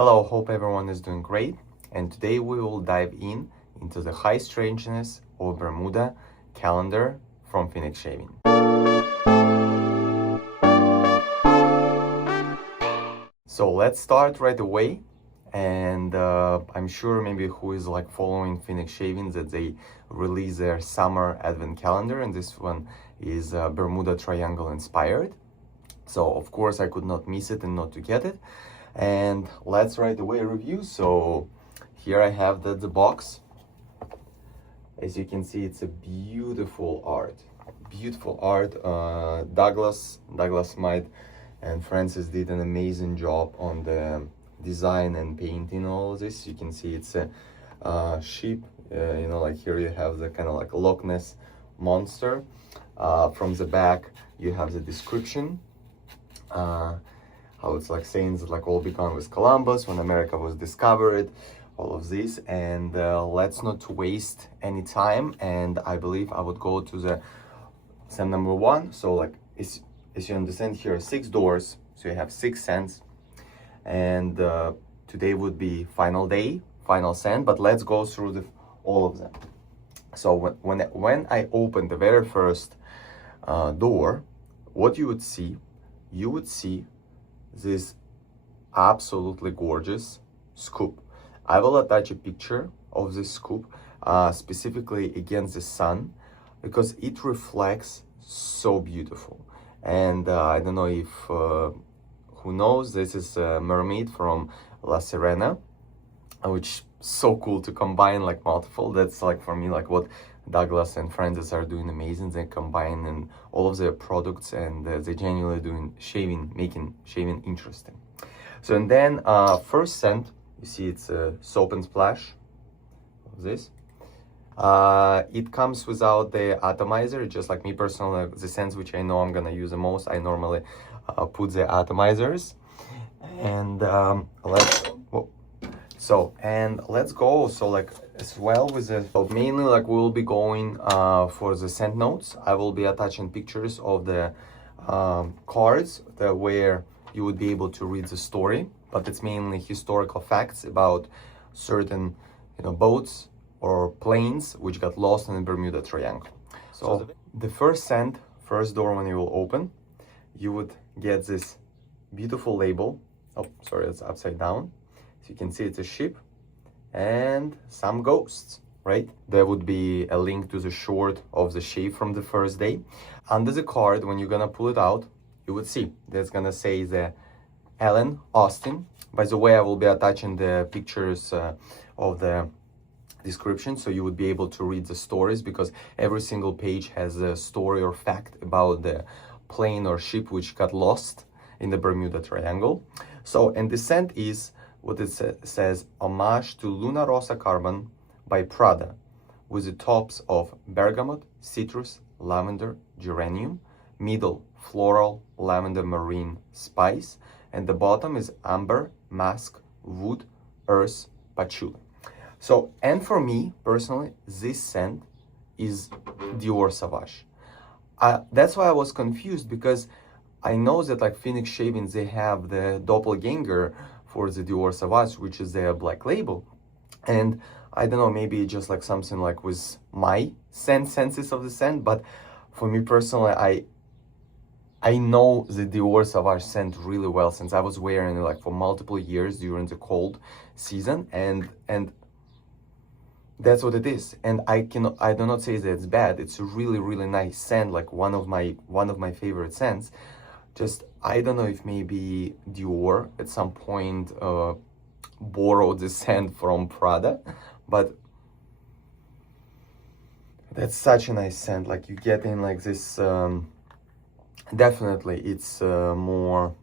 Hello, hope everyone is doing great, and today we will dive into the High-Strangeness of Bermuda calendar from Phoenix Shaving. So let's start right away, and I'm sure maybe who is like following Phoenix Shaving that they release their summer advent calendar, and this one is Bermuda Triangle inspired. So of course I could not miss it and not to get it. And let's right away review. So here I have the box. As you can see, it's a beautiful art. Douglas Smythe and Francis did an amazing job on the design and painting all of this. You can see it's a ship, like here you have the kind of like Loch Ness monster. From the back you have the description, how it's like saying that like all began with Columbus, when America was discovered, all of this. And let's not waste any time, and I believe I would go to the scent number 1. So like as you understand, here are 6 doors, so you have 6 scents, and today would be final day, final scent, but let's go through all of them. So when I opened the very first door, what you would see this absolutely gorgeous scoop. I will attach a picture of this scoop specifically against the sun, because it reflects so beautiful. And I don't know if who knows, this is a mermaid from La Sirena, which so cool to combine like multiple. That's like for me like what Douglas and Francis are doing amazing. They combine in all of their products, and they genuinely doing making shaving interesting. So and then first scent, you see it's a soap and splash of this. It comes without the atomizer, just like me personally, the scents which I know I'm gonna use the most, I normally put the atomizers. And let's go. So like as well with the, so mainly like we'll be going for the scent notes. I will be attaching pictures of the cards where you would be able to read the story, but it's mainly historical facts about certain boats or planes which got lost in the Bermuda Triangle. So the first scent, first door, when you will open, you would get this beautiful label. Oh, sorry, it's upside down. So you can see it's a ship and some ghosts, right? There would be a link to the short of the shave from the first day. Under the card, when you're gonna pull it out, you would see there's gonna say the Ellen Austin. By the way, I will be attaching the pictures of the description, so you would be able to read the stories, because every single page has a story or fact about the plane or ship which got lost in the Bermuda Triangle. So, and the scent is what it says, homage to Luna Rosa Carbon by Prada, with the tops of bergamot, citrus, lavender, geranium, middle floral, lavender, marine, spice, and the bottom is amber, musk, wood, earth, patchouli. So, and for me personally, this scent is Dior Sauvage. That's why I was confused, because I know that like Phoenix Shaving, they have the doppelganger for the Dior Sauvage, which is their black label. And I don't know, maybe just like something like with my senses of the scent, but for me personally, I know the Dior Sauvage scent really well, since I was wearing it like for multiple years during the cold season, and that's what it is. And I do not say that it's bad. It's a really nice scent, like one of my favorite scents. Just I don't know if maybe Dior at some point borrowed the scent from Prada, but that's such a nice scent. Like you get in like this, definitely it's more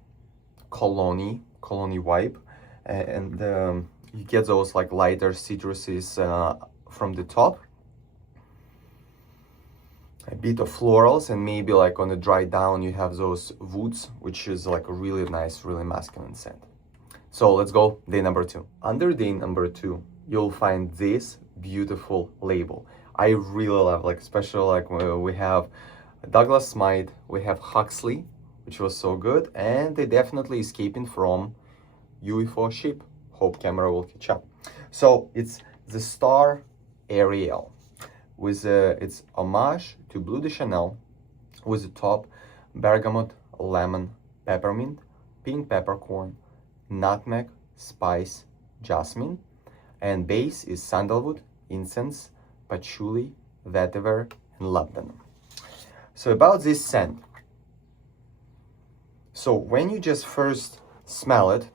cologne vibe, and you get those like lighter citruses from the top, a bit of florals, and maybe like on the dry down you have those woods, which is like a really nice, really masculine scent. So let's go day number 2. Under day number 2, you'll find this beautiful label. I really love, like especially like we have Douglas Smythe, we have Huxley, which was so good, and they definitely escaping from UFO ship, Hope camera will catch up. So it's the Star Ariel with its homage to Bleu de Chanel, with the top bergamot, lemon, peppermint, pink peppercorn, nutmeg, spice, jasmine, and base is sandalwood, incense, patchouli, vetiver, and labdanum. So about this scent. So when you just first smell it,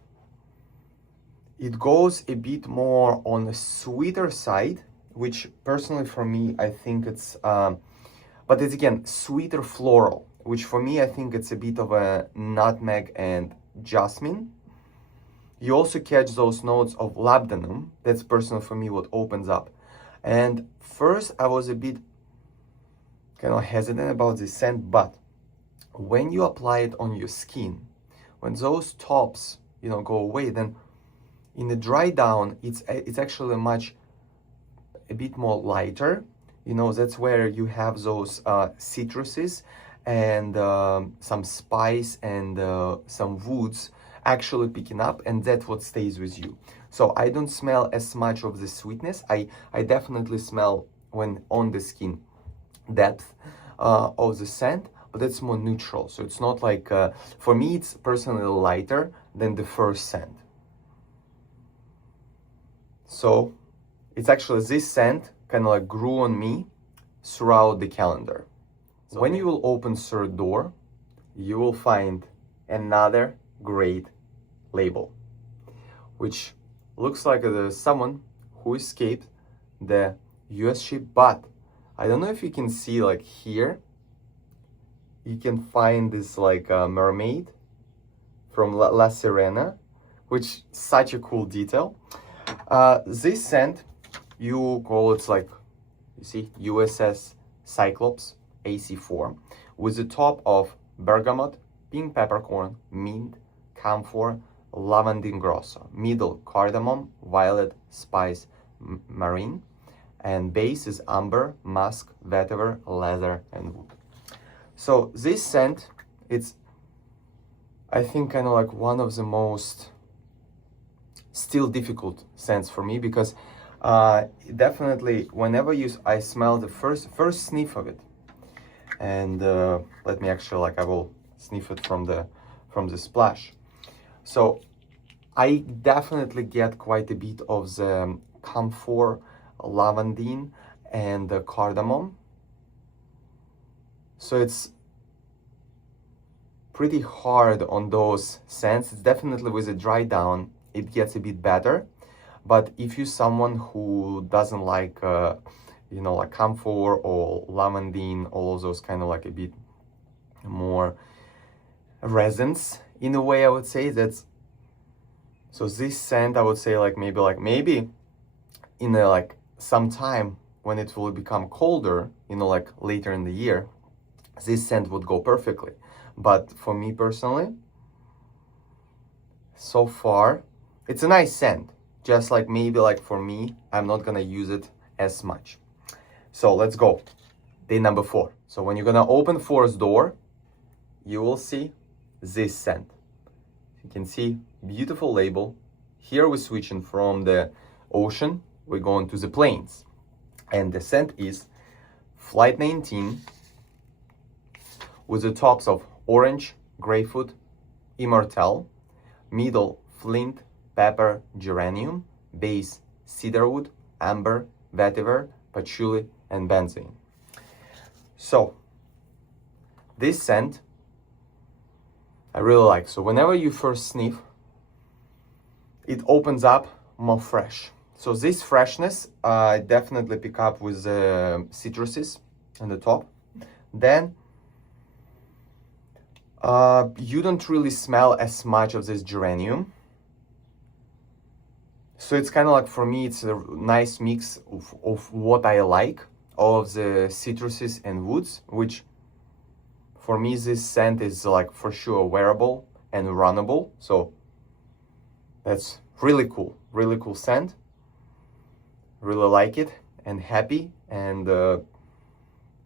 it goes a bit more on the sweeter side, which personally for me, I think it's, but it's again, sweeter floral, which for me, I think it's a bit of a nutmeg and jasmine. You also catch those notes of labdanum. That's personally for me what opens up. And first I was a bit kind of hesitant about this scent, but when you apply it on your skin, when those tops, you know, go away, then in the dry down, it's actually a bit more lighter. You know, that's where you have those citruses and some spice and some woods actually picking up, and that's what stays with you. So I don't smell as much of the sweetness. I definitely smell when on the skin depth of the scent, but it's more neutral. So it's not like, for me, it's personally lighter than the first scent. So it's actually this scent kind of like grew on me throughout the calendar. So when you will open third door, you will find another great label, which looks like someone who escaped the US ship, but I don't know if you can see, like here, you can find this like mermaid from La Sirena, which such a cool detail. This scent, you call it's like, you see, USS Cyclops AC4, with the top of bergamot, pink peppercorn, mint, camphor, lavandin grosso, middle cardamom, violet, spice, marine, and base is amber, musk, vetiver, leather, and wood. So this scent, it's, I think, kind of like one of the most still difficult scents for me, because definitely whenever I smell the first sniff of it, and let me actually, like, I will sniff it from the splash. So I definitely get quite a bit of the camphor, lavandin, and the cardamom. So it's pretty hard on those scents. It's definitely with a dry down, it gets a bit better. But if you're someone who doesn't like, you know, like camphor or lavandin, all of those kind of like a bit more resins in a way, I would say that's, so this scent, I would say maybe in a, like some time when it will become colder, you know, like later in the year, this scent would go perfectly. But for me personally, so far, it's a nice scent. Just like maybe like for me, I'm not gonna use it as much. So let's go. Day number 4. So when you're gonna open fourth door, you will see this scent. You can see beautiful label. Here we're switching from the ocean, we're going to the plains. And the scent is Flight 19 with the tops of orange, grapefruit, immortelle, middle, flint, pepper, geranium, base, cedarwood, amber, vetiver, patchouli, and benzene. So this scent I really like. So whenever you first sniff, it opens up more fresh. So this freshness I definitely pick up with the citruses on the top. Then you don't really smell as much of this geranium. So it's kind of like, for me, it's a nice mix of what I like, of the citruses and woods, which for me, this scent is like for sure wearable and runnable. So that's really cool scent. Really like it and happy. And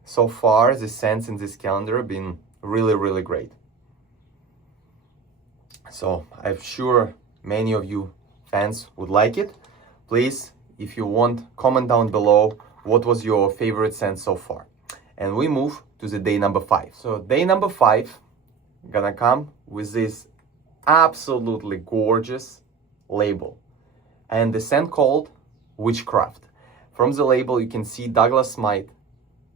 so far, the scents in this calendar have been really great. So I'm sure many of you fans would like it. Please, if you want, comment down below what was your favorite scent so far. And we move to the day number 5. So day number 5 gonna come with this absolutely gorgeous label, and the scent called Witchcraft. From the label you can see Douglas Smythe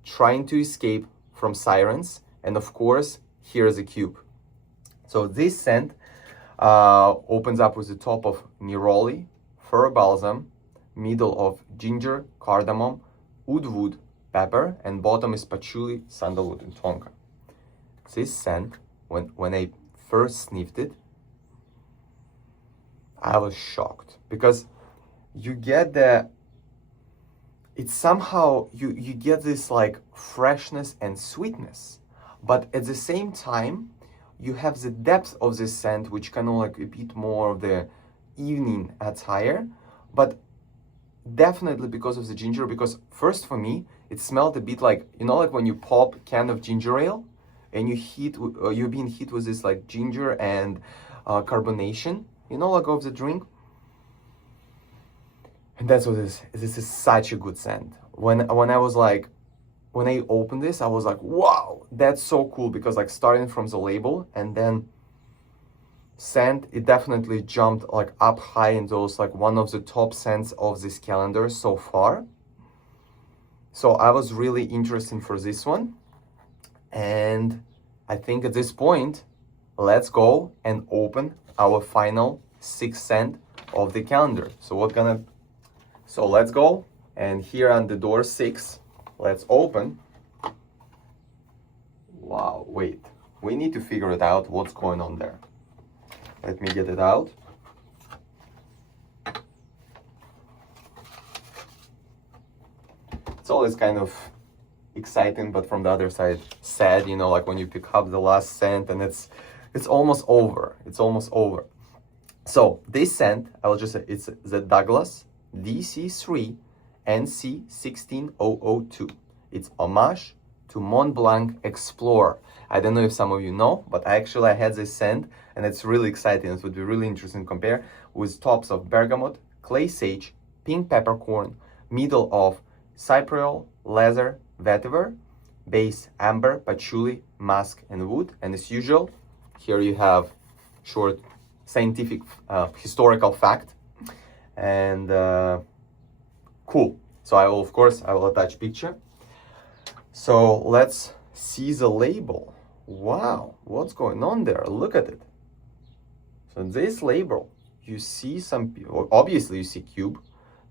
trying to escape from sirens, and of course here's a cube. So this scent opens up with the top of neroli, fir balsam, middle of ginger, cardamom, oud wood, pepper, and bottom is patchouli, sandalwood, and tonka. This scent, when I first sniffed it, I was shocked, because you get it's somehow, you get this like freshness and sweetness, but at the same time, you have the depth of this scent, which kind of like a bit more of the evening attire, but definitely because of the ginger, because first for me, it smelled a bit like, you know, like when you pop a can of ginger ale and you're being hit with this like ginger and carbonation, you know, like of the drink. And that's what this is such a good scent. When I opened this, I was like, wow, that's so cool, because like starting from the label and then scent, it definitely jumped like up high in those, like one of the top scents of this calendar so far. So I was really interested for this one. And I think at this point, let's go and open our final 6th scent of the calendar. So let's go, and here on the door 6, let's open. Wow, wait, we need to figure it out what's going on there. Let me get it out. It's always kind of exciting, but from the other side, sad, you know, like when you pick up the last scent and it's almost over. It's almost over. So this scent, I will just say, it's the Douglas DC3 NC 16002. It's homage to Mont Blanc Explorer. I don't know if some of you know, but I had this scent and it's really exciting. It would be really interesting to compare with tops of bergamot, clay sage, pink peppercorn, middle of cypriol, leather, vetiver, base amber, patchouli, musk, and wood. And as usual, here you have short scientific historical fact. And cool. So I will attach picture. So let's see the label. Wow, what's going on there? Look at it. So this label, you see obviously you see cube,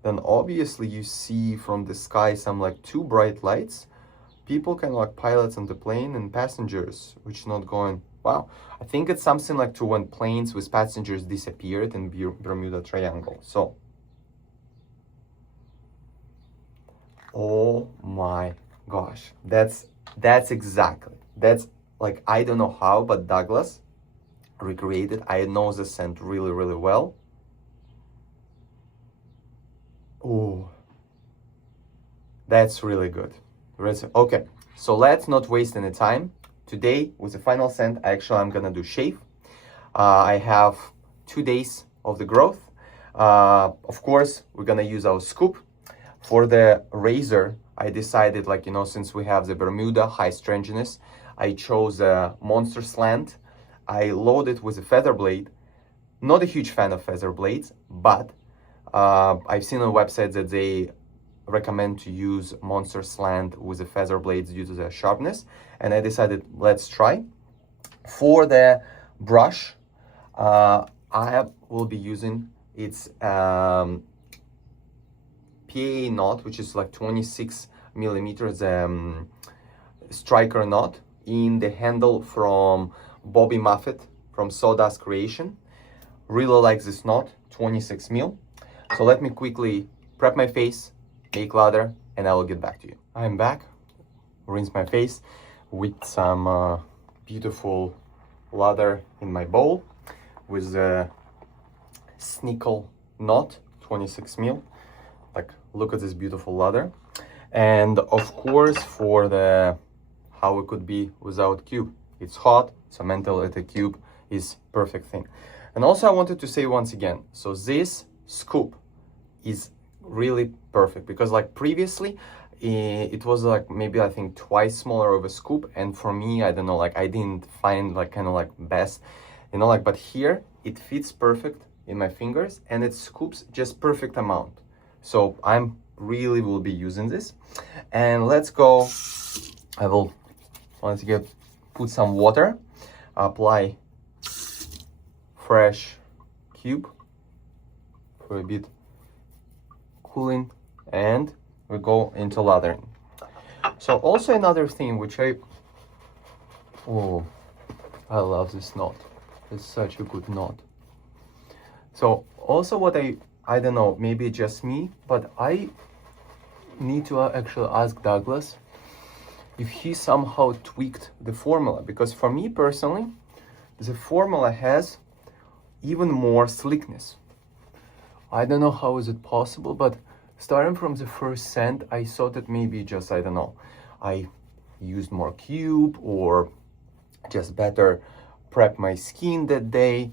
then obviously you see from the sky some like 2 bright lights. People kind of like pilots on the plane and passengers, which not going, wow. I think it's something like to when planes with passengers disappeared in Bermuda Triangle. So, oh my gosh, that's like, I don't know how, but Douglas recreated. I know the scent really, really well. Oh, that's really good. Okay, so let's not waste any time. Today, with the final scent, I'm gonna do shave. I have 2 days of the growth. Of course, we're gonna use our scoop. For the razor, I decided, like, you know, since we have the Bermuda High-Strangeness, I chose a MonsterSlant. I loaded with a feather blade. Not a huge fan of feather blades, but I've seen on websites that they recommend to use MonsterSlant with the feather blades due to their sharpness, and I decided let's try. For the brush, I will be using its PAA knot, which is like 26 millimeters striker knot in the handle from Bobby Muffet from Sawdust Creation. Really like this knot, 26 mil. So let me quickly prep my face, make lather, and I will get back to you. I'm back, rinse my face with some beautiful lather in my bowl with a snickle knot, 26 mil. Like, look at this beautiful lather. And of course, for the how it could be without cube. It's hot, so mental at a cube is perfect thing. And also I wanted to say once again, so this scoop is really perfect, because like previously it was like maybe I think twice smaller of a scoop, and for me, I don't know, like I didn't find like kind of like best, you know, like, but here it fits perfect in my fingers and it scoops just perfect amount. So I'm really will be using this. And let's go. I will once again put some water, apply fresh cube for a bit cooling, and we go into lathering. So also another thing which I love this knot. It's such a good knot. So also what I don't know, maybe just me, but I need to actually ask Douglas if he somehow tweaked the formula, because for me personally, the formula has even more slickness. I don't know how is it possible, but starting from the first scent, I thought that maybe just, I don't know, I used more cube or just better prep my skin that day.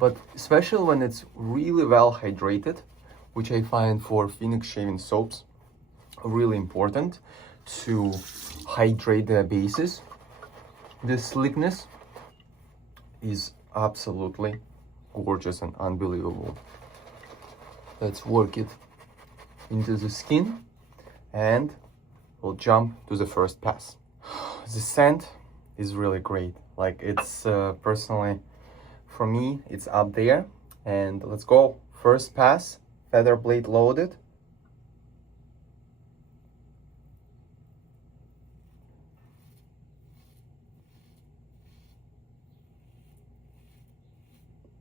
But especially when it's really well hydrated, which I find for Phoenix shaving soaps really important to hydrate their bases, this slickness is absolutely gorgeous and unbelievable. Let's work it into the skin and we'll jump to the first pass. The scent is really great. Like it's personally, for me, it's up there. And let's go. First pass, feather blade loaded.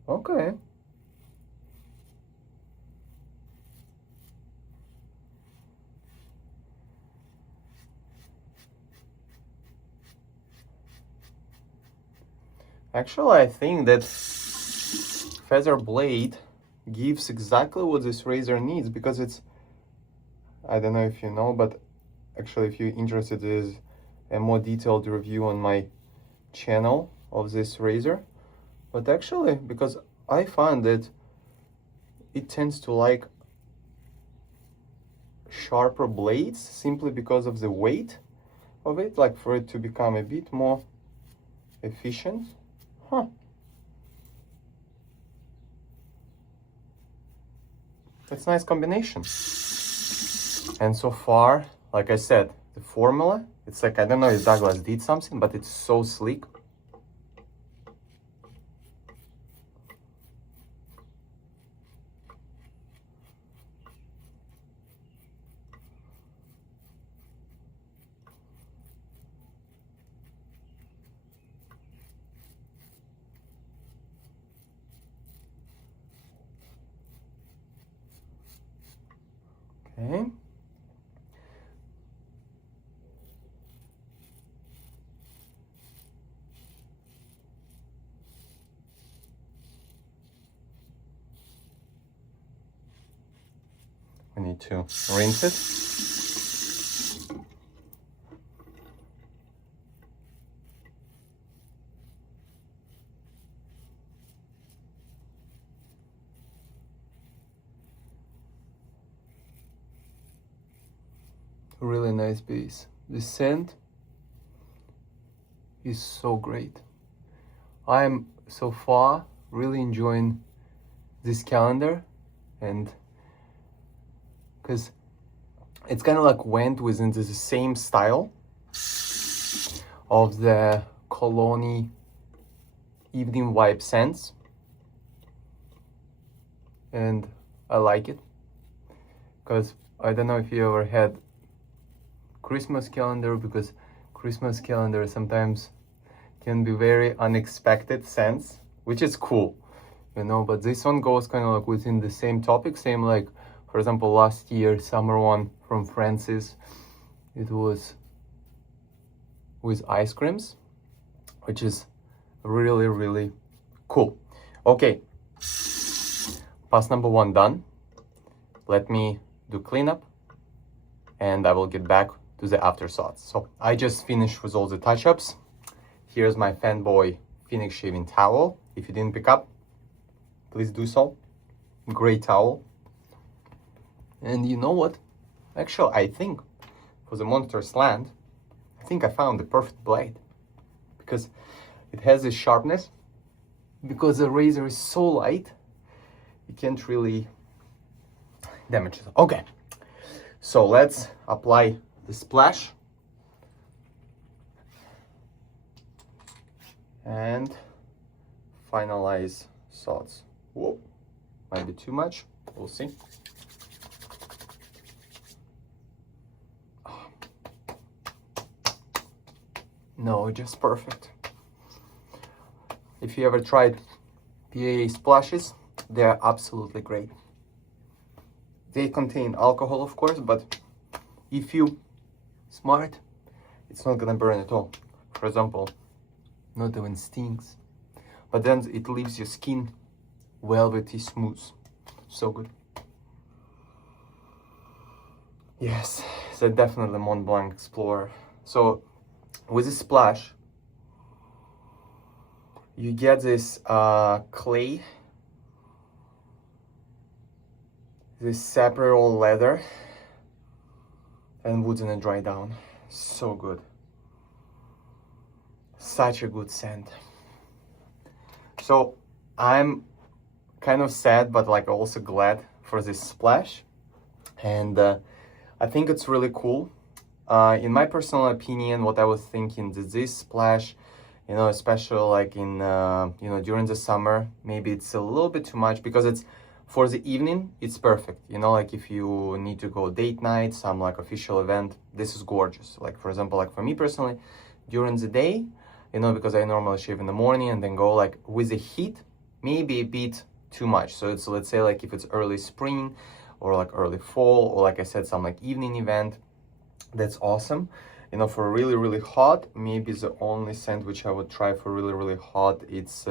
Okay. Actually, I think that feather blade gives exactly what this razor needs, because it's, I don't know if you know, but actually if you're interested, is a more detailed review on my channel of this razor. But actually, because I find that it tends to like sharper blades simply because of the weight of it, like for it to become a bit more efficient. Huh. That's a nice combination. And so far, like I said, the formula, it's like, I don't know if Douglas did something, but it's so sleek. Okay. We need to rinse it. Really nice base. The scent is so great. I'm so far really enjoying this calendar, and because it's kind of like went within the same style of the Cologne evening vibe scents, and I like it because I don't know if you ever had Christmas calendar, because Christmas calendar sometimes can be very unexpected scents, which is cool, you know, but this one goes kind of like within the same topic, same like, for example, last year summer one from Francis, it was with ice creams, which is really, really cool. Okay, pass number one done. Let me do cleanup and I will get back to the afterthoughts. So I just finished with all the touch-ups. Here's my fanboy Phoenix shaving towel. If you didn't pick up, please do so. gray towel. And you know what? Actually, I think for the MonsterSlant, I think I found the perfect blade, because it has this sharpness. Because the razor is so light, you can't really damage it. Okay, so let's apply the splash and finalize salts. Whoa, might be too much, we'll see. No, just perfect. If you ever tried PAA splashes, they're absolutely great. They contain alcohol, of course, but if you smart, it's not gonna burn at all. For example, not even stings. But then it leaves your skin velvety smooth. So good. Yes, so definitely Mont Blanc Explorer. So with this splash, you get this clay, this sapphire leather, and wood's gonna dry down. So good. Such a good scent. So I'm kind of sad, but like also glad for this splash. And I think it's really cool. In my personal opinion, what I was thinking, that this splash, you know, especially like in, you know, during the summer, maybe it's a little bit too much, because it's for the evening, it's perfect. You know, like if you need to go date night, some like official event, this is gorgeous. Like for example, like for me personally, during the day, you know, because I normally shave in the morning and then go like with the heat, maybe a bit too much. So it's, let's say like if it's early spring or like early fall, or like I said, some like evening event, that's awesome. You know, for really, really hot, maybe the only scent which I would try for really, really hot, it's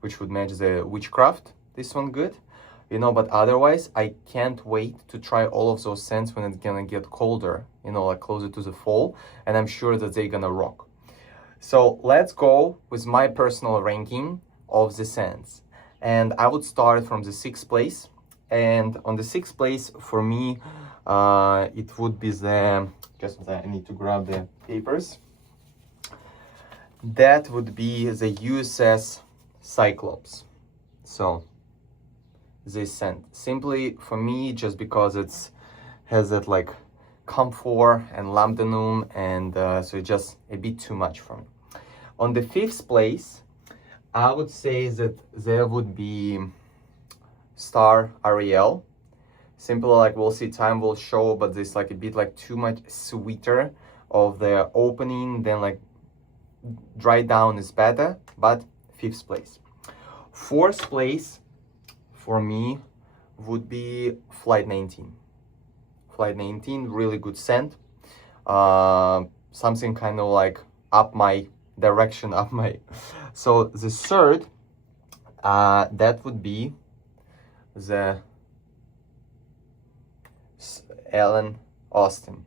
which would match the Witchcraft. This one good, you know, but otherwise I can't wait to try all of those scents when it's gonna get colder, you know, like closer to the fall, and I'm sure that they're gonna rock. So let's go with my personal ranking of the scents, and I would start from the 6th place. And on the 6th place for me, it would be the, just I need to grab the papers. That would be the USS Cyclops. So this scent, simply for me, just because it's has that like camphor and lambdanum, and so it's just a bit too much for me. On the 5th place, I would say that there would be Star Ariel. Simply, like we'll see, time will show, but this like a bit like too much sweeter of the opening, then like dry down is better, but 5th place. 4th place for me would be Flight 19. Flight 19, really good scent. Something kind of like up my direction, up my. So the 3rd, that would be the Ellen Austin,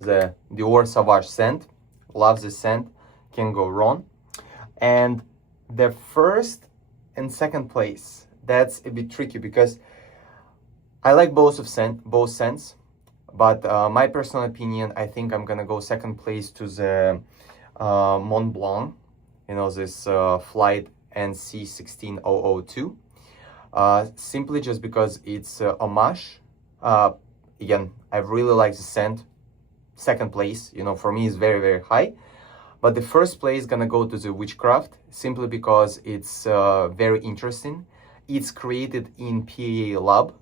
the Dior Sauvage scent. Love the scent, can go wrong. And the 1st and 2nd place, that's a bit tricky, because I like both scents, but my personal opinion, I think I'm gonna go 2nd place to the Mont Blanc, you know, this Flight NC16002. Simply just because it's homage. Again, I really like the scent. 2nd place, you know, for me is very, very high. But the 1st place is gonna go to the Witchcraft, simply because it's very interesting. It's created in PAA lab,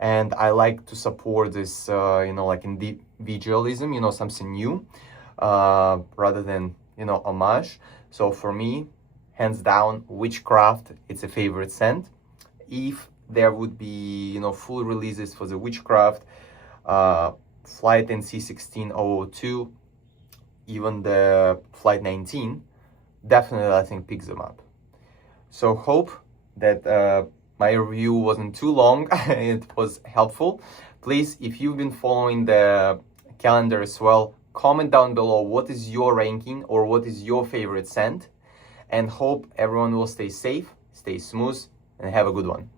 and I like to support this, you know, like individualism, you know, something new, rather than, you know, homage. So for me, hands down, Witchcraft, it's a favorite scent. If there would be, you know, full releases for the Witchcraft, Flight NC16002, even the Flight 19, definitely I think picks them up. So hope that my review wasn't too long, it was helpful. Please, if you've been following the calendar as well, comment down below what is your ranking or what is your favorite scent, and hope everyone will stay safe, stay smooth, and have a good one.